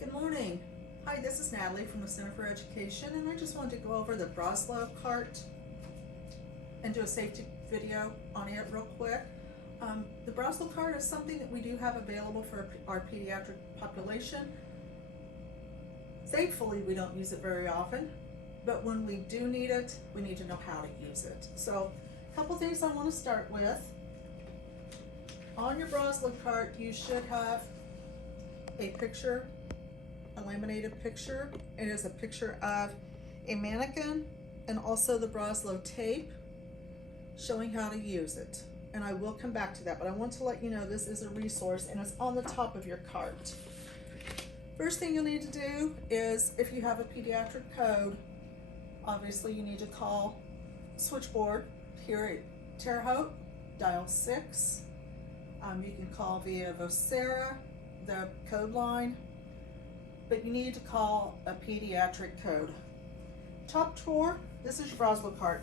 Good morning. Hi, this is Natalie from the Center for Education, and I just wanted to go over the Broslow cart and do a safety video on it real quick. The Broslow cart is something that we do have available for our pediatric population. Thankfully, we don't use it very often, but when we do need it, we need to know how to use it. So, a couple things I want to start with. On your Broslow cart, you should have a picture, a laminated picture. It is a picture of a mannequin and also the Broslow tape showing how to use it. And I will come back to that, but I want to let you know this is a resource and it's on the top of your cart. First thing you'll need to do is, if you have a pediatric code, obviously you need to call switchboard here at Terre Haute, dial 6. You can call via Vocera, the code line, but you need to call a pediatric code. Top drawer, this is your Broslow cart.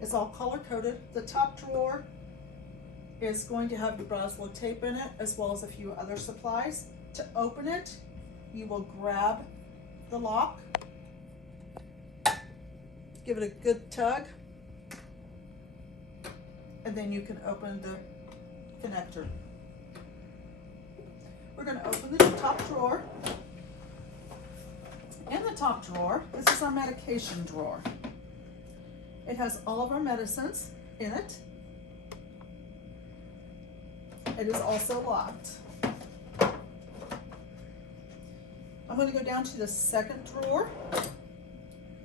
It's all color coded. The top drawer is going to have your Broslow tape in it, as well as a few other supplies. To open it, you will grab the lock, give it a good tug, and then you can open the connector. We're going to open the top drawer. In the top drawer, this is our medication drawer. It has all of our medicines in it. It is also locked. I'm going to go down to the second drawer.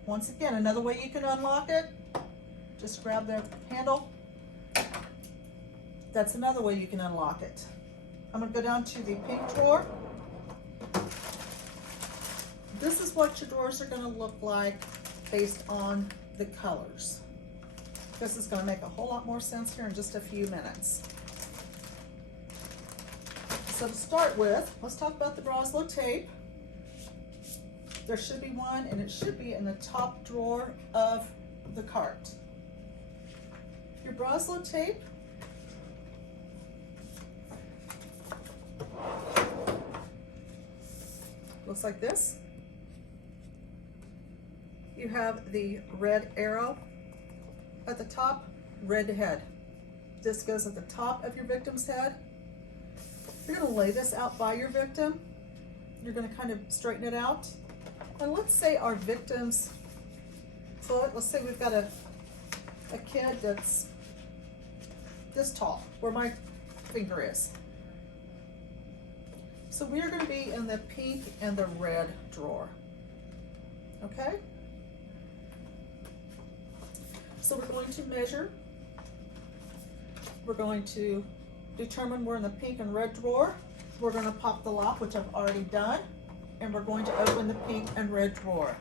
Once again, another way you can unlock it, just grab the handle. That's another way you can unlock it. I'm going to go down to the pink drawer. This is what your drawers are going to look like based on the colors. This is going to make a whole lot more sense here in just a few minutes. So to start with, let's talk about the Broslow tape. There should be one, and it should be in the top drawer of the cart. Your Broslow tape looks like this. You have the red arrow at the top, red head. This goes at the top of your victim's head. You're going to lay this out by your victim. You're going to kind of straighten it out. And let's say our victim's foot, let's say we've got a kid that's this tall, where my finger is. So we are going to be in the pink and the red drawer. Okay? So we're going to measure. We're going to determine we're in the pink and red drawer. We're going to pop the lock, which I've already done, and we're going to open the pink and red drawer.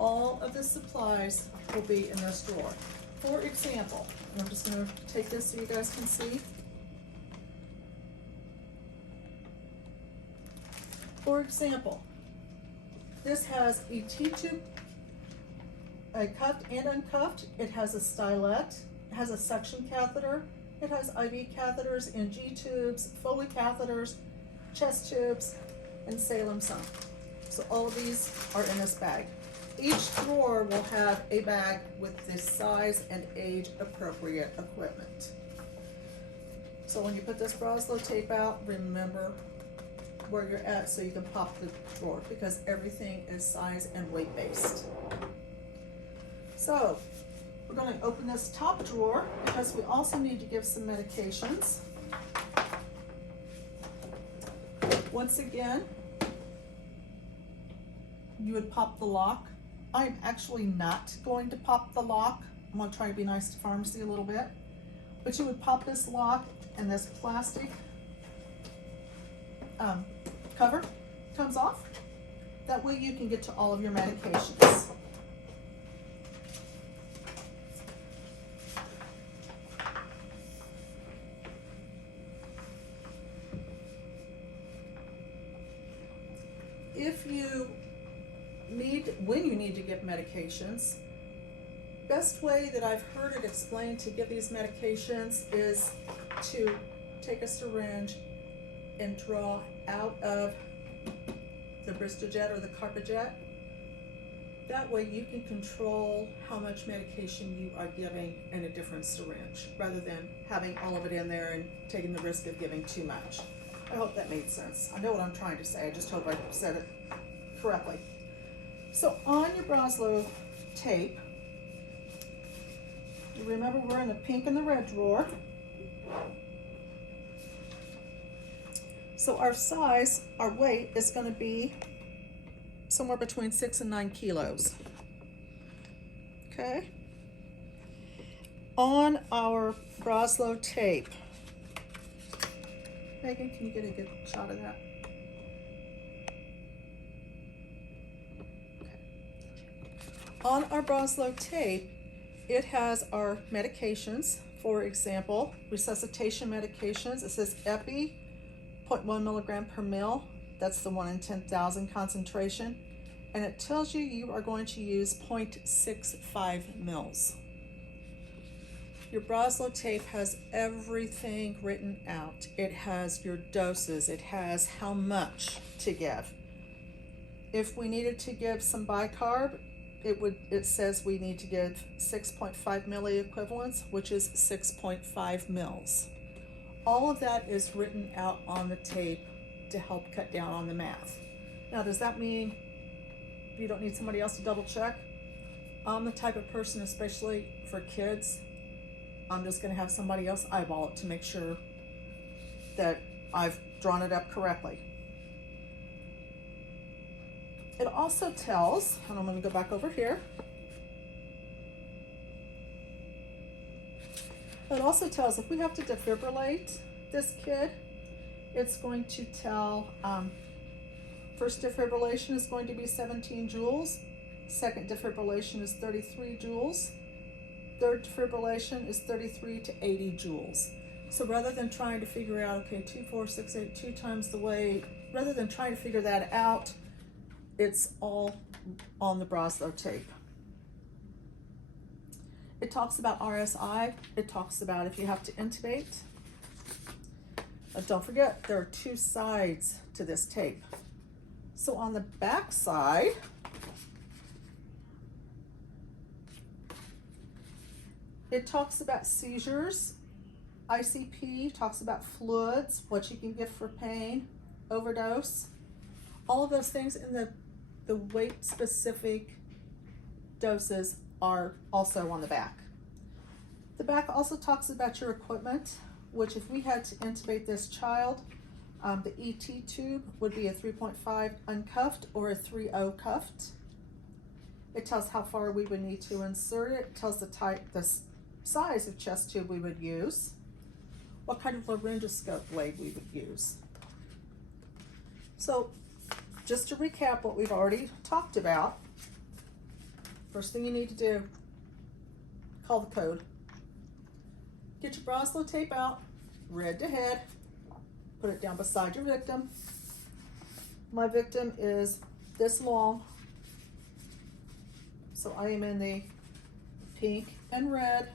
All of the supplies will be in this drawer. For example, and I'm just going to take this so you guys can see. For example, this has a T-tube, a cuffed and uncuffed. It has a stylet. It has a suction catheter. It has IV catheters, NG tubes, Foley catheters, chest tubes, and Salem sump. So all of these are in this bag. Each drawer will have a bag with the size and age appropriate equipment. So when you put this Broslow tape out, remember where you're at so you can pop the drawer, because everything is size and weight based. So we're going to open this top drawer because we also need to give some medications. Once again, you would pop the lock. I'm actually not going to pop the lock. I'm going to try to be nice to pharmacy a little bit. But you would pop this lock, and this plastic cover comes off. That way you can get to all of your medications. If you need, when you need to give medications, best way that I've heard it explained to give these medications is to take a syringe, and draw out of the Bristojet or the Carpajet. That way you can control how much medication you are giving in a different syringe, rather than having all of it in there and taking the risk of giving too much. I hope that made sense. I know what I'm trying to say, I just hope I said it correctly. So on your Broslow tape, you remember we're in the pink and the red drawer. So our size, our weight is going to be somewhere between 6 and 9 kilos. Okay. On our Broslow tape, Megan, can you get a good shot of that? Okay. On our Broslow tape, it has our medications. For example, resuscitation medications. It says Epi, 0.1 milligram per mil. That's the 1 in 10,000 concentration. And it tells you are going to use 0.65 mils. Your Broslow tape has everything written out. It has your doses. It has how much to give. If we needed to give some bicarb, it says we need to give 6.5 milliequivalents, which is 6.5 mils. All of that is written out on the tape to help cut down on the math. Now, does that mean you don't need somebody else to double check? I'm the type of person, especially for kids, I'm just going to have somebody else eyeball it to make sure that I've drawn it up correctly. It also tells, and I'm going to go back over here. It also tells if we have to defibrillate this kid, it's going to tell first defibrillation is going to be 17 joules, second defibrillation is 33 joules, third defibrillation is 33 to 80 joules. So rather than trying to figure out, okay, 2, 4, 6, 8, 2 times the weight, rather than trying to figure that out, it's all on the Broslow tape. It talks about RSI. It talks about if you have to intubate. Don't forget, there are 2 sides to this tape. So on the back side, it talks about seizures. ICP talks about fluids, what you can give for pain, overdose, all of those things in the weight specific doses are also on the back. The back also talks about your equipment, which if we had to intubate this child, the ET tube would be a 3.5 uncuffed or a 3.0 cuffed. It tells how far we would need to insert it. It tells the size of chest tube we would use, what kind of laryngoscope blade we would use. So just to recap what we've already talked about, first thing you need to do, call the code. Get your Broslow tape out, red to head, put it down beside your victim. My victim is this long, so I am in the pink and red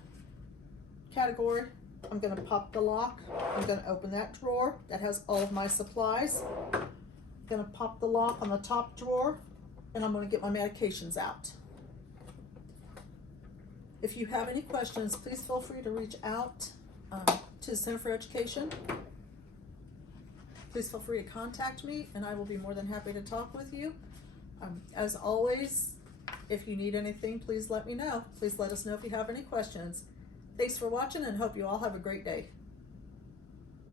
category. I'm going to pop the lock. I'm going to open that drawer that has all of my supplies. I'm going to pop the lock on the top drawer, and I'm going to get my medications out. If you have any questions, please feel free to reach out to the Center for Education. Please feel free to contact me, and I will be more than happy to talk with you. As always, if you need anything, please let me know. Please let us know if you have any questions. Thanks for watching, and hope you all have a great day.